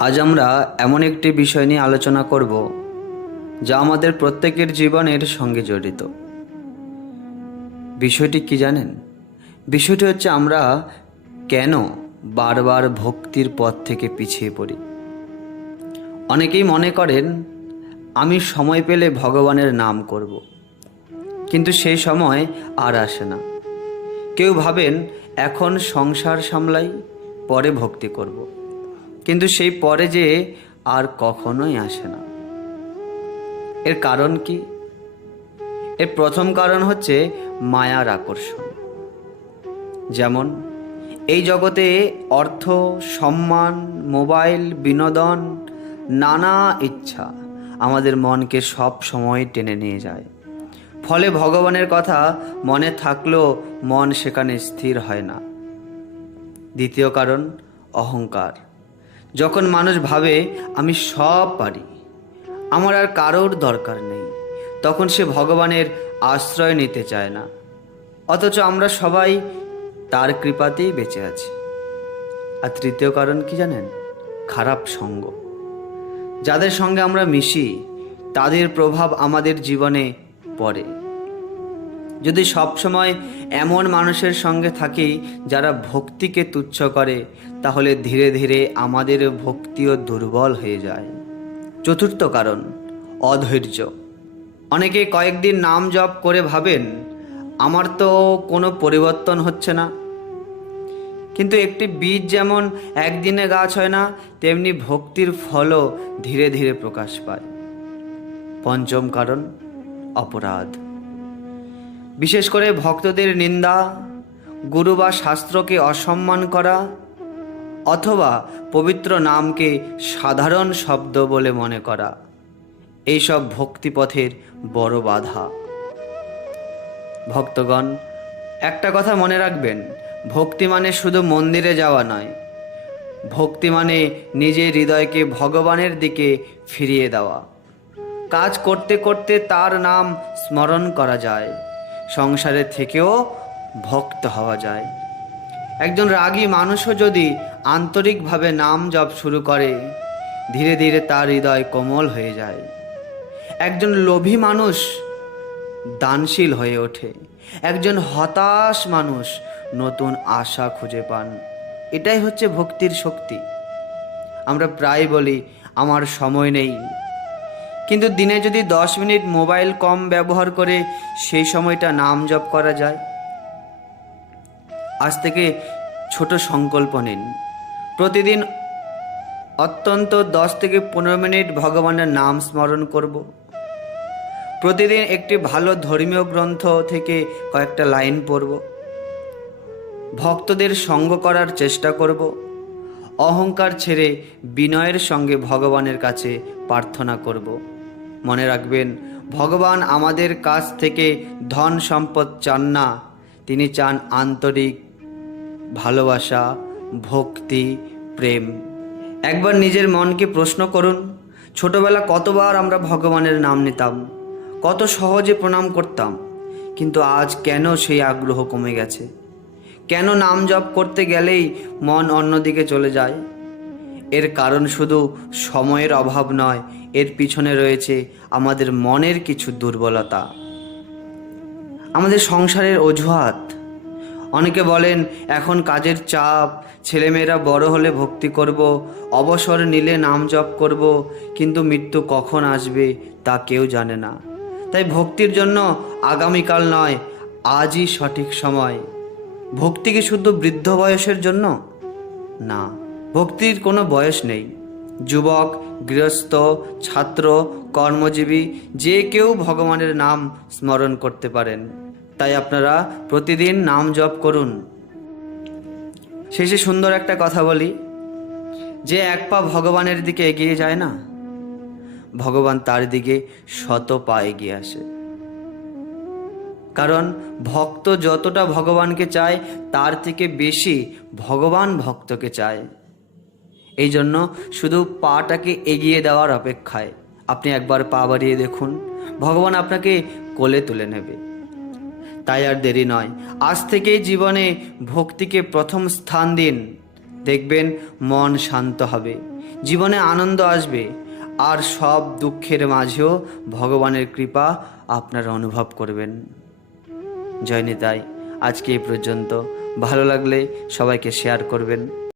আজ আমরা এমন একটি বিষয় নিয়ে আলোচনা করব যা আমাদের প্রত্যেকের জীবনের সঙ্গে জড়িত। বিষয়টি কি জানেন? বিষয়টি হচ্ছে আমরা কেন বারবার ভক্তির পথ থেকে পিছিয়ে পড়ি। অনেকেই মনে করেন আমি সময় পেলে ভগবানের নাম করব, কিন্তু সেই সময় আর আসে না। কেউ ভাবেন এখন সংসার সামলাই, পরে ভক্তি করব, কিন্তু সেই পরে যে আর কখনোই আসে না। এর কারণ কি? এর প্রথম কারণ হচ্ছে মায়ার আকর্ষণ। যেমন এই জগতে অর্থ, সম্মান, মোবাইল, বিনোদন, নানা ইচ্ছা আমাদের মনকে সব সময় টেনে নিয়ে যায়। ফলে ভগবানের কথা মনে থাকলেও মন সেখানে স্থির হয় না। দ্বিতীয় কারণ অহংকার। যখন মানুষ ভাবে আমি সব পারি, আমার আর কারোর দরকার নেই, তখন সে ভগবানের আশ্রয় নিতে চায় না। অথচ আমরা সবাই তার কৃপাতেই বেঁচে আছি। আর তৃতীয় কারণ কি জানেন? খারাপ সঙ্গ। যাদের সঙ্গে আমরা মিশি তাদের প্রভাব আমাদের জীবনে পড়ে। যদি সবসময় এমন মানুষের সঙ্গে থাকি যারা ভক্তিকে তুচ্ছ করে, তাহলে ধীরে ধীরে আমাদের ভক্তিও দুর্বল হয়ে যায়। চতুর্থ কারণ অধৈর্য। অনেকে কয়েকদিন নাম জপ করে ভাবেন আমার তো কোনো পরিবর্তন হচ্ছে না। কিন্তু একটি বীজ যেমন একদিনে গাছ হয় না, তেমনি ভক্তির ফলও ধীরে ধীরে প্রকাশ পায়। পঞ্চম কারণ অপরাধ। বিশেষ করে ভক্তদের নিন্দা, গুরু বা শাস্ত্রকে অসম্মান করা, অথবা পবিত্র নামকে সাধারণ শব্দ বলে মনে করা, এইসব ভক্তিপথের বড় বাধা। ভক্তগণ, একটা কথা মনে রাখবেন, ভক্তি মানে শুধু মন্দিরে যাওয়া নয়। ভক্তি মানে নিজের হৃদয়কে ভগবানের দিকে ফিরিয়ে দেওয়া। কাজ করতে করতে তার নাম স্মরণ করা যায়, সংসারের থেকেও ভক্ত হওয়া যায়। একজন রাগী মানুষও যদি আন্তরিকভাবে নাম জপ শুরু করে, ধীরে ধীরে তার হৃদয় কোমল হয়ে যায়। একজন লোভী মানুষ দানশীল হয়ে ওঠে। একজন হতাশ মানুষ নতুন আশা খুঁজে পান। এটাই হচ্ছে ভক্তির শক্তি। আমরা প্রায় বলি আমার সময় নেই, কিন্তু দিনে যদি 10 মিনিট মোবাইল কম ব্যবহার করে সেই সময়টা নাম জপ করা যায়। আজ থেকে ছোট সংকল্প নিন, প্রতিদিন অত্যন্ত 10 থেকে 15 মিনিট ভগবানের নাম স্মরণ করব। প্রতিদিন একটি ভালো ধর্মীয় গ্রন্থ থেকে কয়েকটা লাইন পড়ব। ভক্তদের সঙ্গ করার চেষ্টা করব। অহংকার ছেড়ে বিনয়ের সঙ্গে ভগবানের কাছে প্রার্থনা করব। মনে রাখবেন, ভগবান আমাদের কাছ থেকে ধন সম্পদ চান না, তিনি চান আন্তরিক ভালোবাসা, ভক্তি, প্রেম। একবার নিজের মনকে প্রশ্ন করুন, ছোটবেলা কতবার আমরা ভগবানের নাম নিতাম, কত সহজে প্রণাম করতাম, কিন্তু আজ কেন সেই আগ্রহ কমে গেছে? কেন নাম জপ করতে গেলেই মন অন্যদিকে চলে যায়? এর কারণ শুধু সময়ের অভাব নয়, এর পিছনে রয়েছে আমাদের মনের কিছু দুর্বলতা, আমাদের সংসারের অজুহাত। অনেকে বলেন এখন কাজের চাপ, ছেলেমেয়েরা বড় হলে ভক্তি করব, অবসর নিলে নাম জপ করব, কিন্তু মৃত্যু কখন আসবে তা কেউ জানে না। তাই ভক্তির জন্য আগামীকাল নয়, আজই সঠিক সময়। ভক্তি কি শুধু বৃদ্ধ বয়সের জন্য? না, ভক্তির কোনো বয়স নেই। যুবক, গৃহস্থ, ছাত্র, কর্মজীবী যে কেউ ভগবানের নাম স্মরণ করতে পারেন। তাই আপনারা প্রতিদিন নাম জপ করুন। শেষে সুন্দর একটা কথা বলি, যে এক পা ভগবানের দিকে এগিয়ে যায় না, ভগবান তার দিকে 100 পা এগিয়ে আসে। কারণ ভক্ত যতটা ভগবানকে চায়, তার থেকে বেশি ভগবান ভক্তকে চায়। এই জন্য শুধু পাটাকে এগিয়ে দেওয়ার অপেক্ষায় আপনি একবার পা বাড়িয়ে দেখুন, ভগবান আপনাকে কোলে তুলে নেবে। তাই আর দেরি নয়, আজ থেকেই জীবনে ভক্তিকে প্রথম স্থান দিন। দেখবেন মন শান্ত হবে, জীবনে আনন্দ আসবে, আর সব দুঃখের মাঝেও ভগবানের কৃপা আপনারা অনুভব করবেন। জয় নিতাই। আজকে এই পর্যন্ত। ভালো লাগলে সবাইকে শেয়ার করবেন।